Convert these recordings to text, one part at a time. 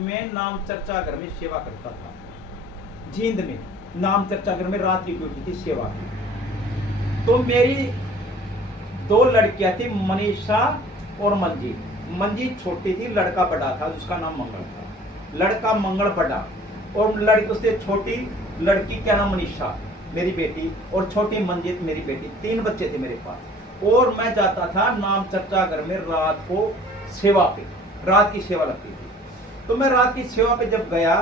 में नाम चर्चा घर में सेवा करता था। जींद में नाम चर्चा घर में रात की ड्यूटी थी सेवा की। तो मेरी दो लड़कियां थी, मनीषा और मंजीत। मंजीत छोटी थी, लड़का बड़ा था जिसका नाम मंगल था। लड़का मंगल बड़ा और लड़की उससे छोटी लड़की क्या नाम मनीषा मेरी बेटी, और छोटी मंजीत मेरी बेटी। 3 बच्चे थे मेरे पास। और मैं जाता था नाम चर्चा घर में रात को सेवा पे, रात की सेवा लगती थी। तो मैं रात की सेवा पे जब गया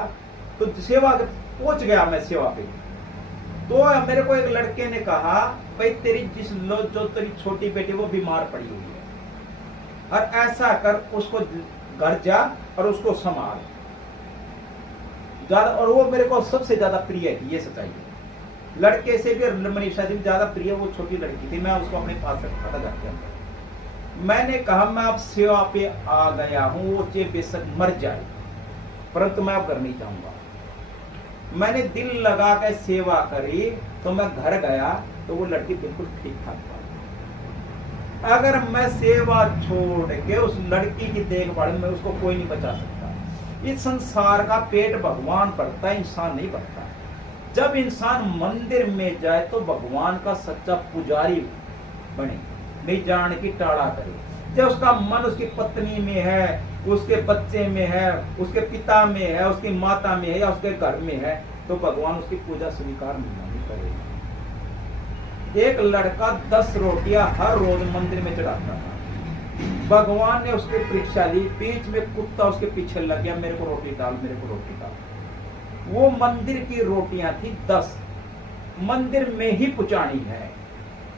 तो सेवा पहुंच गया मैं सेवा पे, तो मेरे को एक लड़के ने कहा, भाई तेरी जो तेरी छोटी बेटी वो बीमार पड़ी हुई है, और ऐसा कर उसको घर जा और उसको संभाल ज्यादा। और वो मेरे को सबसे ज्यादा प्रिय थी, ये सच्चाई है। लड़के से भी मनीषा से भी ज्यादा प्रिय वो छोटी लड़की थी। मैं उसको अपने पास रखा था घर के अंदर। मैंने कहा मैं अब सेवा पे आ गया हूं, वो चाहे बेशक मर जाए परंतु मैं अब घर नहीं जाऊंगा। मैंने दिल लगा कर सेवा करी, तो मैं घर गया तो वो लड़की बिल्कुल ठीक ठाक था। अगर मैं सेवा छोड़ के उस लड़की की देखभाल में, उसको कोई नहीं बचा सकता। इस संसार का पेट भगवान भरता है, इंसान नहीं भरता। जब इंसान मंदिर में जाए तो भगवान का सच्चा पुजारी बने, नहीं जान की टाड़ा करे। जब उसका मन उसकी पत्नी में है, उसके बच्चे में है, उसके पिता में है, उसकी माता में है या उसके घर में है, तो भगवान उसकी पूजा स्वीकार नहीं करेगा। एक लड़का 10 रोटियां हर रोज मंदिर में चढ़ाता था। भगवान ने उसकी परीक्षा ली, बीच में कुत्ता उसके पीछे लग गया, मेरे को रोटी डाल, मेरे को रोटी डाल। वो मंदिर की रोटियां थी 10, मंदिर में ही पुचानी है,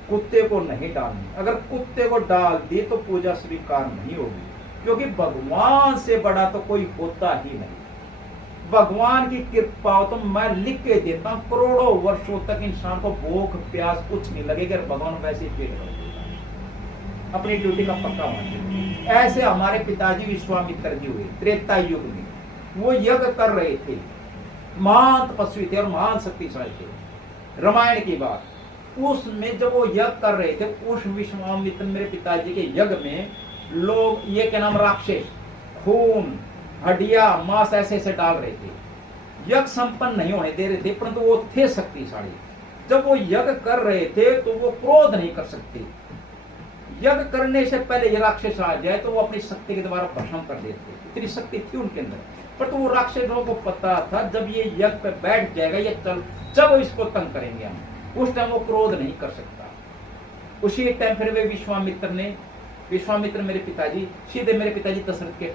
कुत्ते को नहीं डालनी। अगर कुत्ते को डाल दी तो पूजा स्वीकार नहीं होगी, क्योंकि भगवान से बड़ा तो कोई होता ही नहीं। भगवान की कृपा हो तो मैं लिख के देता हूं, करोड़ों वर्षों तक इंसान को भूख प्यास कुछ नहीं लगेगा, भगवान वैसे ही पेट भर देता। अपनी ड्यूटी का पक्का मानते। ऐसे हमारे पिताजी विश्वामित्र जी हुए त्रेता युग में, वो यज्ञ कर रहे थे, महान तपस्वी थे और महान शक्तिशाली थे। रामायण की बात, उसमें जब वो यज्ञ कर रहे थे, उस विश्वामित्र मेरे पिताजी के यज्ञ में लोग ये क्या नाम राक्षस खून हड्डियां मांस ऐसे ऐसे डाल रहे थे। यज्ञ संपन्न नहीं होने दे रहे थे, परंतु वो थे शक्तिशाली। जब वो यज्ञ कर रहे थे तो वो क्रोध नहीं कर सकते। यज्ञ करने से पहले ये राक्षस आ जाए तो वो अपनी शक्ति के द्वारा भस्म कर देते। इतनी शक्ति थी उनके अंदर। पर तो वो राक्षसों को पता था जब ये यज्ञ पे बैठ जाएगा, ये चल जब इसको तंग करेंगे हम, उस टाइम वो क्रोध नहीं कर सकता। उसी टाइम फिर वे विश्वामित्र मेरे पिताजी सीधे मेरे पिताजी दशरथ के